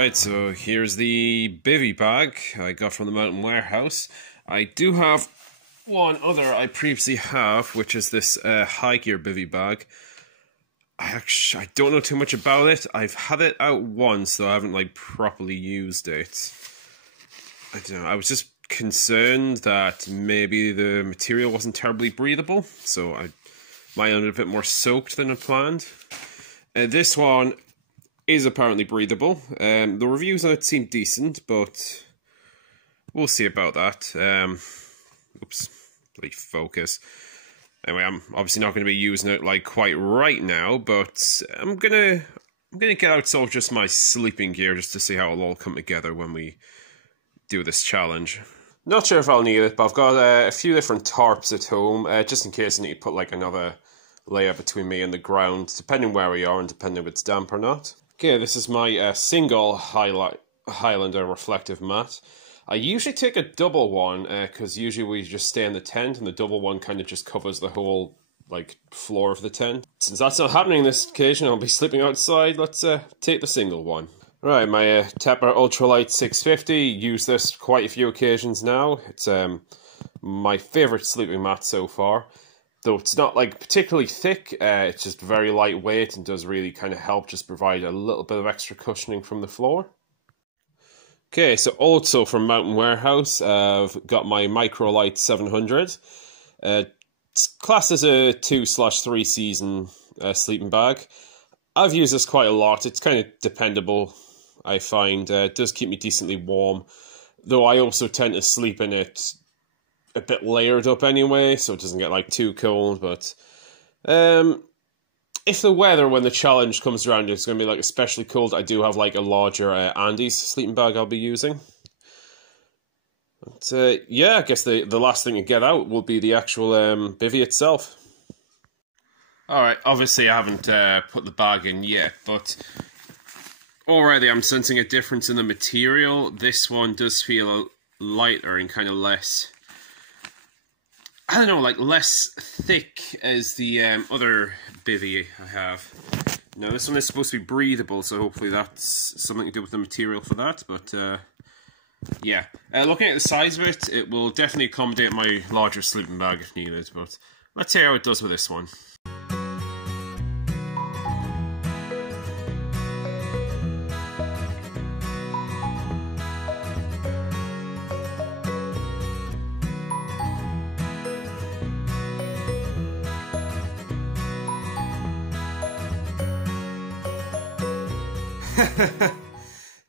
Alright, so here's the Bivvy bag I got from the mountain warehouse. I do have one other I previously have, which is this high gear Bivvy bag. I don't know too much about it. I've had it out once, though I haven't like properly used it. I don't know, I was just concerned that maybe the material wasn't terribly breathable, so I might end up a bit more soaked than I planned. This one is apparently breathable. The reviews on it seem decent, but we'll see about that. Oops, please focus. Anyway, I'm obviously not going to be using it like quite right now, but I'm gonna get out sort of just my sleeping gear just to see how it'll all come together when we do this challenge. Not sure if I'll need it, but I've got a few different tarps at home, just in case I need to put like another layer between me and the ground, depending where we are and depending if it's damp or not. Okay, this is my single Highlander reflective mat. I usually take a double one, because usually we just stay in the tent, and the double one kind of just covers the whole like floor of the tent. Since that's not happening this occasion, I'll be sleeping outside, let's take the single one. Right, my Tepper Ultralight 650, used this quite a few occasions now. It's my favourite sleeping mat so far. Though it's not like particularly thick, it's just very lightweight and does really kind of help just provide a little bit of extra cushioning from the floor. Okay, so also from Mountain Warehouse, I've got my Microlight 700. It's classed as a 2/3 season sleeping bag. I've used this quite a lot. It's kind of dependable, I find. It does keep me decently warm, though I also tend to sleep in it a bit layered up anyway, so it doesn't get like too cold. But if the weather when the challenge comes around is going to be like especially cold, I do have like a larger Andes sleeping bag I'll be using. But yeah, I guess the last thing to get out will be the actual bivvy itself. Alright, obviously I haven't put the bag in yet, but already I'm sensing a difference in the material. This one does feel lighter and kind of less, I don't know, like less thick as the other bivvy I have. Now this one is supposed to be breathable, so hopefully that's something to do with the material for that, but yeah. Looking at the size of it, it will definitely accommodate my larger sleeping bag if needed, but let's see how it does with this one.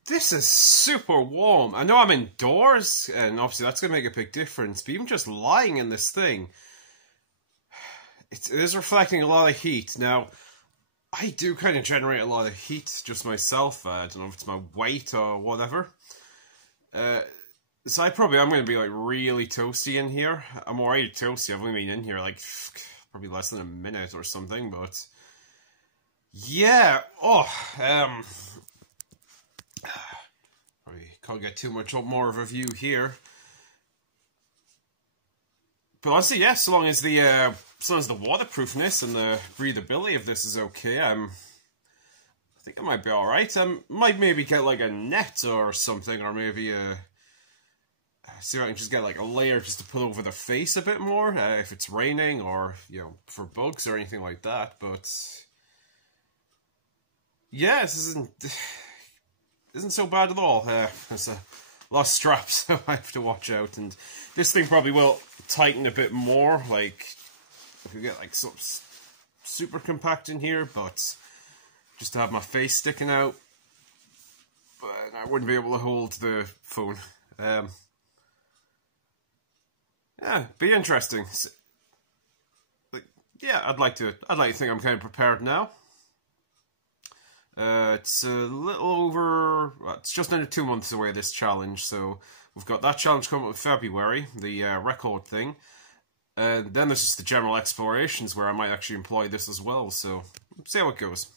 This is super warm. I know I'm indoors, and obviously that's going to make a big difference, but even just lying in this thing, it is reflecting a lot of heat. Now, I do kind of generate a lot of heat just myself. I don't know if it's my weight or whatever. So I'm going to be like really toasty in here. I'm already toasty. I've only been in here like probably less than a minute or something, but yeah. Probably can't get too much more of a view here. But honestly, yeah, so long as the waterproofness and the breathability of this is okay, I think I might be alright. I might maybe get like a net or something, or maybe see if I can just get like a layer just to put over the face a bit more, if it's raining, or, you know, for bugs or anything like that. But yeah, this isn't so bad at all. There's a lot of straps, so I have to watch out. And this thing probably will tighten a bit more, like if you get like something super compact in here, but just to have my face sticking out, but I wouldn't be able to hold the phone. Yeah, be interesting. Like, yeah, I'd like to think I'm kind of prepared now. It's a little over, well, it's just under 2 months away, this challenge, so we've got that challenge coming up in February, the record thing, and then there's just the general explorations where I might actually employ this as well, so see how it goes.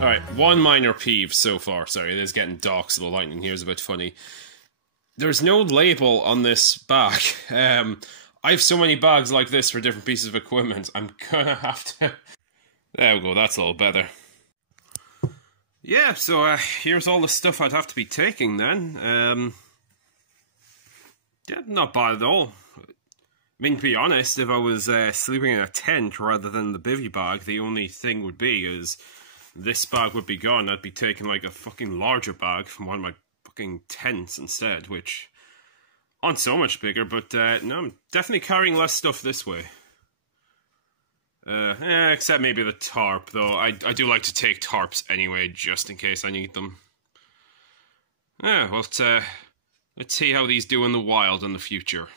Alright, one minor peeve so far. Sorry, it is getting dark, so the lighting here is a bit funny. There's no label on this bag. I have so many bags like this for different pieces of equipment. I'm gonna have to... There we go, that's a little better. Yeah, so here's all the stuff I'd have to be taking then. Yeah, not bad at all. I mean, to be honest, if I was sleeping in a tent rather than the bivvy bag, the only thing would be is this bag would be gone. I'd be taking like a fucking larger bag from one of my fucking tents instead, which aren't so much bigger, but no, I'm definitely carrying less stuff this way. Except maybe the tarp, though. I do like to take tarps anyway, just in case I need them. Yeah, well, let's see how these do in the wild in the future.